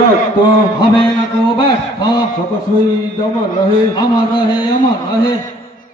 রক্ত হবে না কো ব্যর্থ, শত শহীদ অমর রহে, অমর রহে, অমর রহে।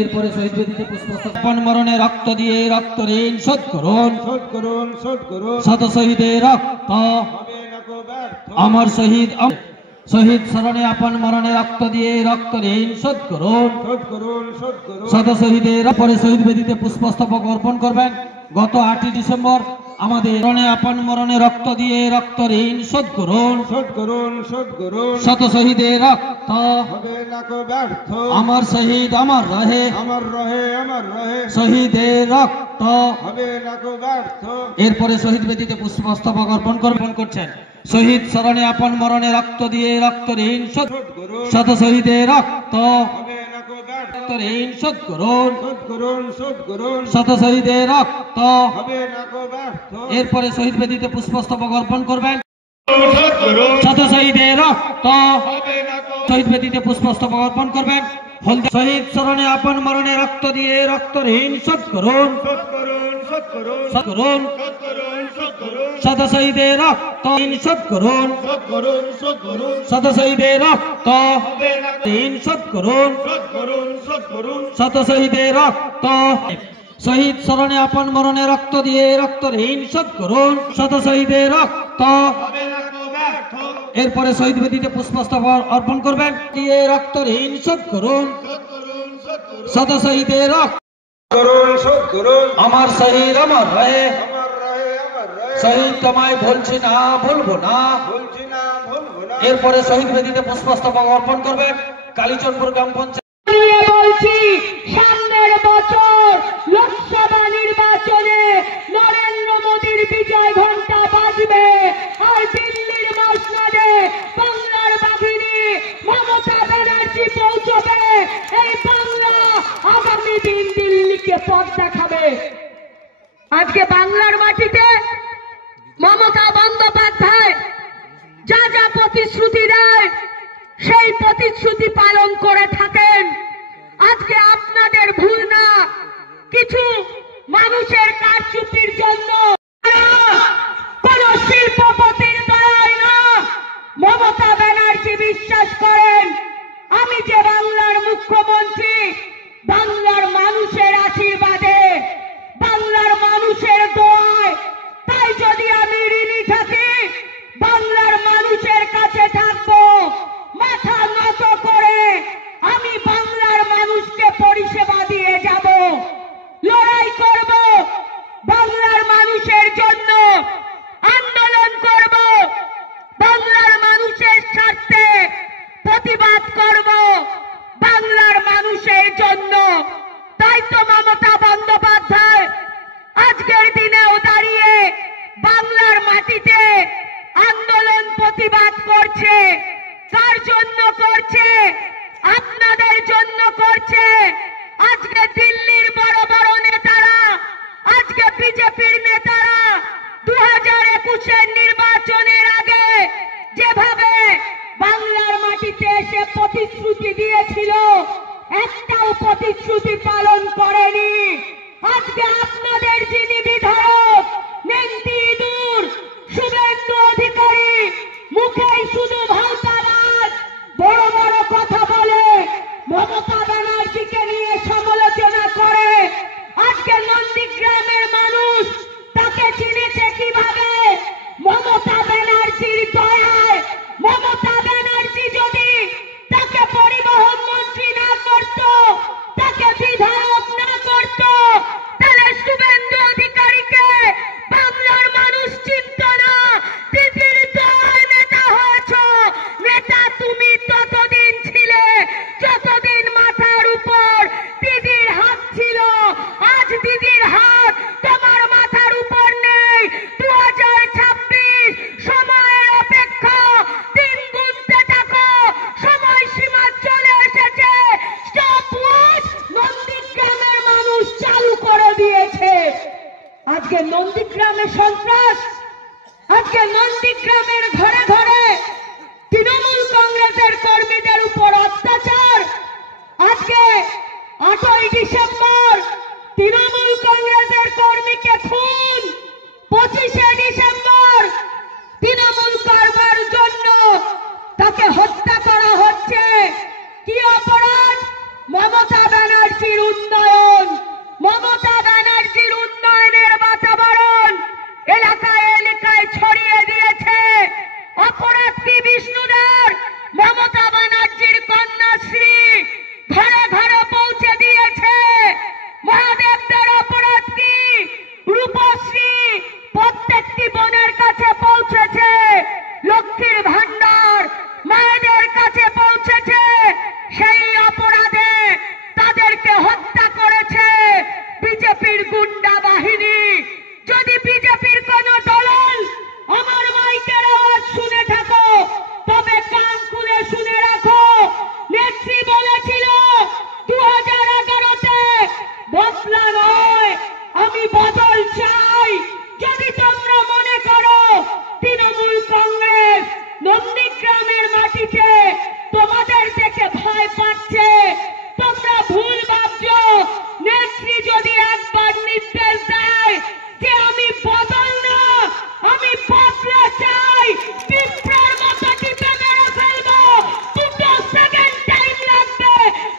এরপরে শহীদ বেদিতে পুষ্পস্তবন মরণে রক্ত দিয়ে রক্ত ঋণ শোধ করুন, শোধ করুন, শোধ করুন। শত শহীদের রক্ত হবে না কো ব্যর্থ, অমর শহীদ শহীদ স্মরণে আপন মরণে রক্ত দিয়ে রক্ত ঋণ শোধ করুন, শোধ করুন, শোধ করুন। শত শহীদের পরে শহীদ বেদিতে পুষ্পস্তবক অর্পণ করবেন। গত 8ই ডিসেম্বর আমাদের আপন মরণে রক্ত দিয়ে রক্ত ঋণ শোধ করুন, শোধ করুন, শোধ করুন। শত শহীদের রক্ত হবে না কো ব্যর্থ, আমার শহীদ আমার রহে, আমার রহে, আমার রহে। শহীদের রক্ত হবে না কো ব্যর্থ। এরপরে শহীদ বেদিতে পুষ্পস্তবক অর্পণ করছেন। শহীদ স্মরণে আপন মরণে রক্ত দিয়ে রক্ত ঋণ শোধ করুন, শত শহীদের রক্ত হবে না কো ব্যর্থ, ঋণ শোধ করুন, শোধ করুন, শোধ করুন। শত শহীদের রক্ত হবে না কো ব্যর্থ। এরপরে শহীদ বেদিতে পুষ্পস্তবক অর্পণ করবেন। শত শহীদের রক্ত হবে না কো, শহীদ বেদিতে পুষ্পস্তবক অর্পণ করবেন। শহীদ স্মরণে আপন মরণে রক্ত দিয়ে রক্ত ঋণ শোধ করুন, শোধ করুন, শোধ করুন, শোধ করুন, শোধ করুন, শোধ করুন। শত শহীদের রক্ত ঋণ শোধ করুন, শোধ করুন, শোধ করুন। শত শহীদের রক্ত হবে না কো ঋণ শোধ করুন, শোধ করুন, শোধ করুন। শত শহীদের রক্ত শহীদ স্মরণে আপন মরণে রক্ত দিয়ে রক্ত ঋণ শোধ করুন, শত শহীদের রক্ত হবে না কো ব্যর্থ। এরপরে শহীদ বেদিতে পুষ্পস্তবক অর্পণ করবেন। দিয়ে রক্ত ঋণ শোধ করুন, শোধ করুন, শোধ করুন। শত শহীদের রক্ত করুন, শোধ করুন। আমার শহীদ আমার রহে, আমার রহে, আমার রহে। শহীদ তোমায় ভুলছি না, ভুলবো না, ভুলছি না, ভুলবো না। এরপরে শহীদ বেদিতে পুষ্পস্তবক অর্পণ করবেন। কালীচরপুর গ্রাম পঞ্চায়েত বলছি, সামনের বছর লোকসভা নির্বাচনে নরেন্দ্র মোদীর বিজয় ঘন্টা বাজবে, আর দিল্লির মসনদে বাংলার বাহিনী মমতা ব্যানার্জি পৌঁছবে। এই বাংলা আগামী দিন দিল্লিকে পথ দেখাবে। আজকে বাংলার মাটিতে মমতা বন্দ্যোপাধ্যায় যা যা প্রতিশ্রুতি দেয় সেই প্রতিশ্রুতি পালন করে থাকেন। আজকে আপনাদের ভুল না, কিছু মানুষের কারচুপির জন্য কোন শিল্পপতির দয়ায় না, মমতা ব্যানার্জি বিশ্বাস করেন আমি যে বাংলার মুখ্যমন্ত্রী, বাংলার মানুষের আশীর্বাদে, বাংলার মানুষের দোয়ায়। তাই যদি আমি ঋণী থাকি, বাংলার মানুষের কাছে থাকবো মাথা নত করে। আমি বাংলার মানুষকে পরিষেবা দিয়ে যাব, লড়াই করব, বাংলার মানুষের জন্য আন্দোলন করব, বাংলার মানুষের স্বার্থে প্রতিবাদ করব, বাংলার মানুষের জন্য। তাই তো মমতা বন্দ্যোপাধ্যায় আজকের দিনেও দাঁড়িয়ে বাংলার মাটিতে আন্দোলন প্রতিবাদ করছে। কার জন্য করছে? আপনাদের জন্য করছে। আজকে দিল্লির বড় বড় নেতারা, আজকে বিজেপির নেতারা 2021-এর নির্বাচনের আগে যেভাবে বাংলার মাটিতে এসে প্রতিশ্রুতি দিয়েছিল, একটাও প্রতিশ্রুতি পালন করেনি। আজকে আপনাদের যিনি বিধায়ক নেন্টি ইঁদুর শুভেন্দু অধিকারী মুখেই শুধু ভাষাবাদ, বড় বড় কথা বলে, মমতা ব্যানার্জিকে নিয়ে সমালোচনা করে। আজকে নন্দীগ্রামের মানুষ তাকে চিনেছে কিভাবে? মমতা ব্যানার্জির দয়ায়। মমতা ব্যানার্জি যদি তাকে পরিবহন মন্ত্রী না করত, তাকে বিধায়ক না করত, তাহলে শুভেন্দু অধিকারীকে বাংলার মানুষ চিনত না। দিদির দয়ায় নেতা হয়েছ। নেতা তুমি ততদিন ছিলে যতদিন মাথার উপর দিদির হাত ছিল। আজ দিদির হাত তোমার মাথার উপর নেই। 2026 সময়ের অপেক্ষা, দিন গুনতে থাকো, সময়সীমা চলে এসেছে। স্টপ ওয়াচ নন্দীগ্রামের মানুষ চালু করে দিয়েছে। আজকে নন্দীগ্রামে সন্ত্রাস, আজকে নন্দীগ্রামের ঘরে ঘরে তৃণমূল কংগ্রেসের কর্মীদের উপর অত্যাচার। আজকে 8ই ডিসেম্বর তৃণমূল কংগ্রেসের কর্মীকে খুন, 25শে ডিসেম্বর তৃণমূল করবার জন্য কি অপরাধ? মমতা ব্যানার্জির উন্নয়ন, মমতা ব্যানার্জির উন্নয়নের বাতাবরণ এলাকায় এলাকায় ছড়িয়ে দিয়েছে। অপরাধ কি বিষ্ণুদার? মমতা ব্যানার্জির কন্যাশ্রী ঘরে ঘরে পৌঁছে দিয়েছে। মহাদেবদের অপরাধ কি? রূপশ্রী প্রত্যেকটি বোনের কাছে পৌঁছেছে, লক্ষ্মীর ভান্ডার মায়েদের কাছে পৌঁছেছে। সেই অপরাধে তাদেরকে হত্যা করেছে বিজেপির গুন্ডা বাহিনী। যদি বিজেপির কোন দল আমার মাইকের আওয়াজ শুনে থাকো, তবে কান খুলে শুনে রাখো। নেত্রী বলেছিল 2011-তে বদলা নয়, আমি বদল চাই। যদি তোমরা মনে করো তৃণমূল কংগ্রেস নন্দীগ্রামের মাটিতে তোমাদের দেখে ভয় পাচ্ছে, তোমরা ভুল ভাবছো। নেত্রী যদি একবার নির্দেশ দেয় যে আমি বদল না, আমি বদলা চাই, পিঁপড়ার মতো টিপে মেরে ফেলবো, 2 সেকেন্ড টাইম লাগবে।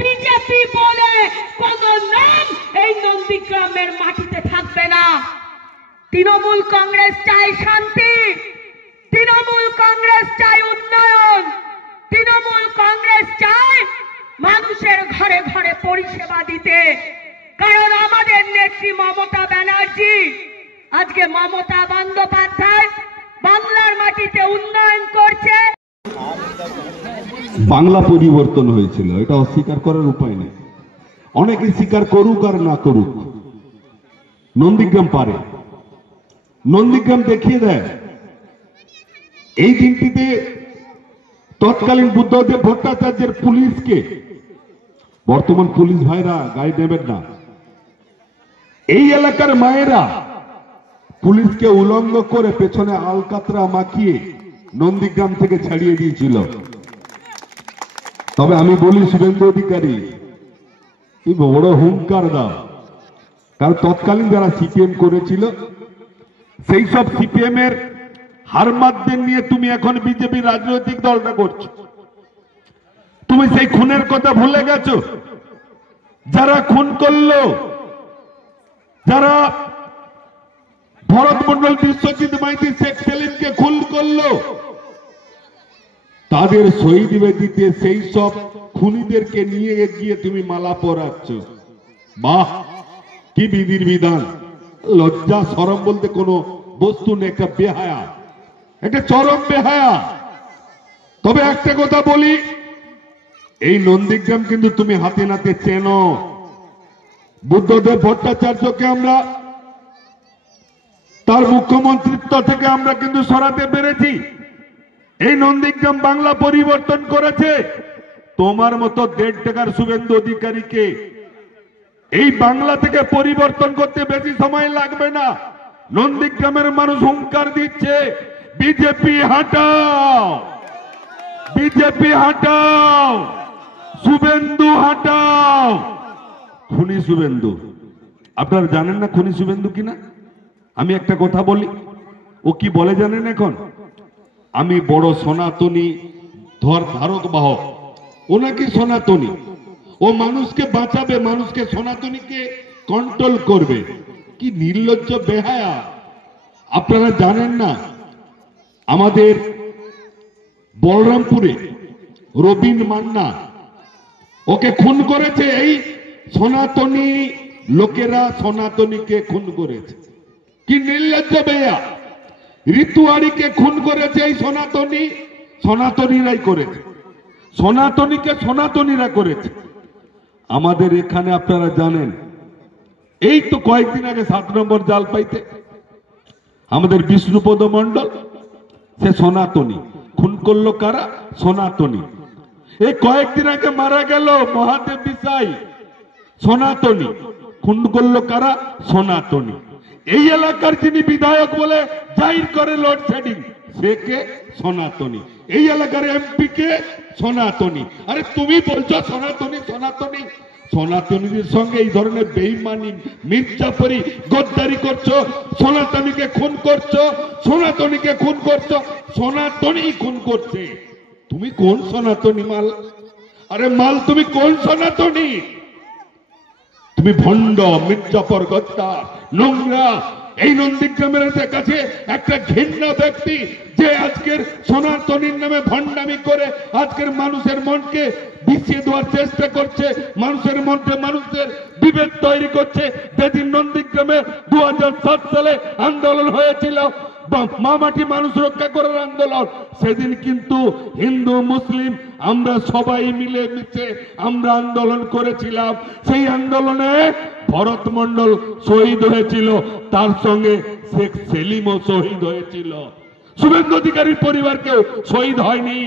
বিজেপি বলে কোন নাম এই নন্দীগ্রামের মাটিতে থাকবে না। তৃণমূল কংগ্রেস চায় শান্তি, তৃণমূল কংগ্রেস চায় উন্নয়ন, তৃণমূল কংগ্রেস চায় মানুষের ঘরে ঘরে পরিষেবা দিতে। কারণ আমাদের নেত্রী মমতা ব্যানার্জি, আজকে মমতা বন্দ্যোপাধ্যায় বাংলার মাটিতে উন্নয়ন করছে। বাংলা পরিবর্তন হয়েছিল, এটা অস্বীকার করার উপায় নেই। অনেকে স্বীকার করুক আর না করুক, নন্দীগ্রাম পারে, নন্দীগ্রাম দেখিয়ে দেয়। এই দিনটিতে তৎকালীন বুদ্ধদেব ভট্টাচার্যের পুলিশকে, বর্তমান পুলিশ ভাইরা গায়ে নেবেন না, এই এলাকার মায়েরা পুলিশকে উলঙ্গ করে পেছনে আলকাতরা মাখিয়ে নন্দীগ্রাম থেকে ছাড়িয়ে দিয়েছিল। তবে আমি বলি শুভেন্দু অধিকারী, তুমি বড় হুঙ্কার দাও, কারণ তৎকালীন যারা সিপিএম করেছিল সেই সব সিপিএম এর হারমাদদের নিয়ে তুমি এখন বিজেপি রাজনৈতিক দলটা করছো। তুমি সেই খুনের কথা ভুলে গেছো? যারা খুন করলো, যারা ভরত মন্ডল, বিশ্বজিৎ মাইতি, শেখ সেলিমকে খুন করলো, তাদের শহীদ বেদিতে সেই সব খুনিদেরকে নিয়ে গিয়ে তুমি মালা পরাচ্ছ। বাহ, কি বিধির বিধান! লজ্জা শরম বলতে কোনো বস্তু নেই, একটা বেহায়া, একটা চরম বেহায়া। তবে একটা কথা বলি, এই নন্দীগ্রাম কিন্তু তুমি হাতে নাতে চেনো। বুদ্ধদেব ভট্টাচার্যকে আমরা তার মুখ্যমন্ত্রিত্ব থেকে আমরা কিন্তু সরাতে পেরেছি। এই নন্দীগ্রাম বাংলা পরিবর্তন করেছে। তোমার মতো 1.5 টাকার শুভেন্দু অধিকারীকে এই বাংলা থেকে পরিবর্তন করতে বেশি সময় লাগবে না। নন্দীগ্রামের মানুষ হুঙ্কার দিচ্ছে, বিজেপি হাঁটাও, বিজেপি হাঁটাও, শুভেন্দু হাঁটাও। খুনি শুভেন্দু, আপনারা জানেন না খুনি শুভেন্দু কিনা? আমি একটা কথা বলি, ও কি বলে জানেন এখন? আমি বড় সনাতনী ধারক বাহক। ও নাকি সনাতনী, ও মানুষকে বাঁচাবে, মানুষকে সনাতনীকে কন্ট্রোল করবে। কি নির্লজ্জ বেহায়া! আপনারা জানেন না আমাদের বলরামপুরে রবীন মান্না, ওকে খুন করেছে এই সনাতনী লোকেরা, সনাতনীকে খুন করেছে। কি নির্লজ্জ বেয়া! ঋতুয়ারিকে খুন করেছে এই সনাতনী, সনাতনীরাই করেছে। সনাতনীকে সনাতনীরা করেছে। আমাদের এখানে আপনারা জানেন, এই তো কয়েকদিন আগে 7 নম্বর জালপাইতে আমাদের বিষ্ণুপদ মণ্ডল, সে সনাতনী, খুন করলো কারা? সনাতনী। এই কয়েকদিন আগে মারা গেল মহাদেব বিসাই, সনাতনী, খুন করলো কারা? সনাতনী। এই এলাকার যিনি বিধায়ক বলে জাহির করে লোডশেডিং, সে কে? সনাতনী। এই এলাকার এমপি কে? সনাতনী। আরে তুমি বলছো সনাতনী সনাতনী, সনাতনীদের সঙ্গে এই ধরনের বেঈমানি, মির্জাফরি, গদ্দারি করছো, সনাতনীকে খুন করছো, সনাতনীকে খুন করছো, সনাতনী খুন করছে। তুমি কোন সনাতনী মাল? আরে মাল তুমি কোন সনাতনী? তুমি ভণ্ড, মির্জাফর, গদ্দার, নোংরা। এই নন্দীগ্রামের কাছে একটা ঘৃণা ব্যক্তি যে আজকের সনাতনীর নামে ভণ্ডামি করে আজকের মানুষের মনকে বিছিয়ে দেওয়ার চেষ্টা করছে, মানুষের মধ্যে মানুষের বিভেদ তৈরি করছে। যেদিন নন্দীগ্রামে 2007 সালে আন্দোলন হয়েছিল, মামাটি মানুষ রক্ষা করার আন্দোলন, সেদিন কিন্তু হিন্দু মুসলিম আমরা সবাই মিলে মিশে আমরা আন্দোলন করেছিলাম। সেই আন্দোলনে ভরত মন্ডল শহীদ হয়েছিল, তার সঙ্গে শেখ সেলিমও শহীদ হয়েছিল। শুভেন্দু অধিকারীর পরিবার কেউ শহীদ হয়নি।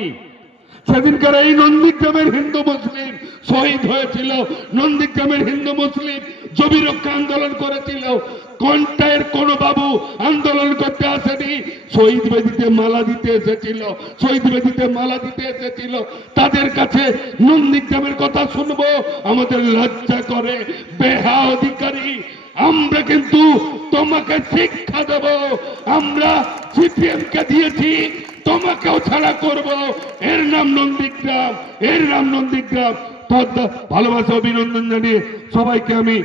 সেদিনকার এই নন্দীগ্রামের হিন্দু মুসলিম শহীদ হয়েছিল। নন্দীগ্রামের হিন্দু মুসলিম জমি রক্ষা আন্দোলন করেছিল। কন্টায়ের কোন বাবু আন্দোলন করতে আসেনি, শহীদ বেদিতে মালা দিতে এসেছিল, শহীদ বেদিতে মালা দিতে এসেছিল। তাদের কাছে নন্দীগ্রামের কথা শুনবো আমাদের লজ্জা করে। বেহা অধিকারী, আমরা কিন্তু তোমাকে শিক্ষা দেব। আমরা সিপিএম কে দিয়েছি, তোমাকেও ছাড়া করব। এর নাম নন্দীগ্রাম, এর নাম নন্দীগ্রাম। ভালোবাসা অভিনন্দন জানিয়ে সবাইকে আমি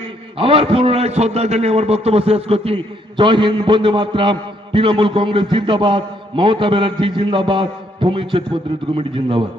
আবার পুনরায় শ্রদ্ধা জানিয়ে আমার বক্তব্য শেষ করছি। জয় হিন্দ, বন্দে মাতরম। তৃণমূল কংগ্রেস জিন্দাবাদ, মমতা ব্যানার্জি জিন্দাবাদ, ভূমি উচ্ছেদ প্রতিরোধ কমিটি জিন্দাবাদ।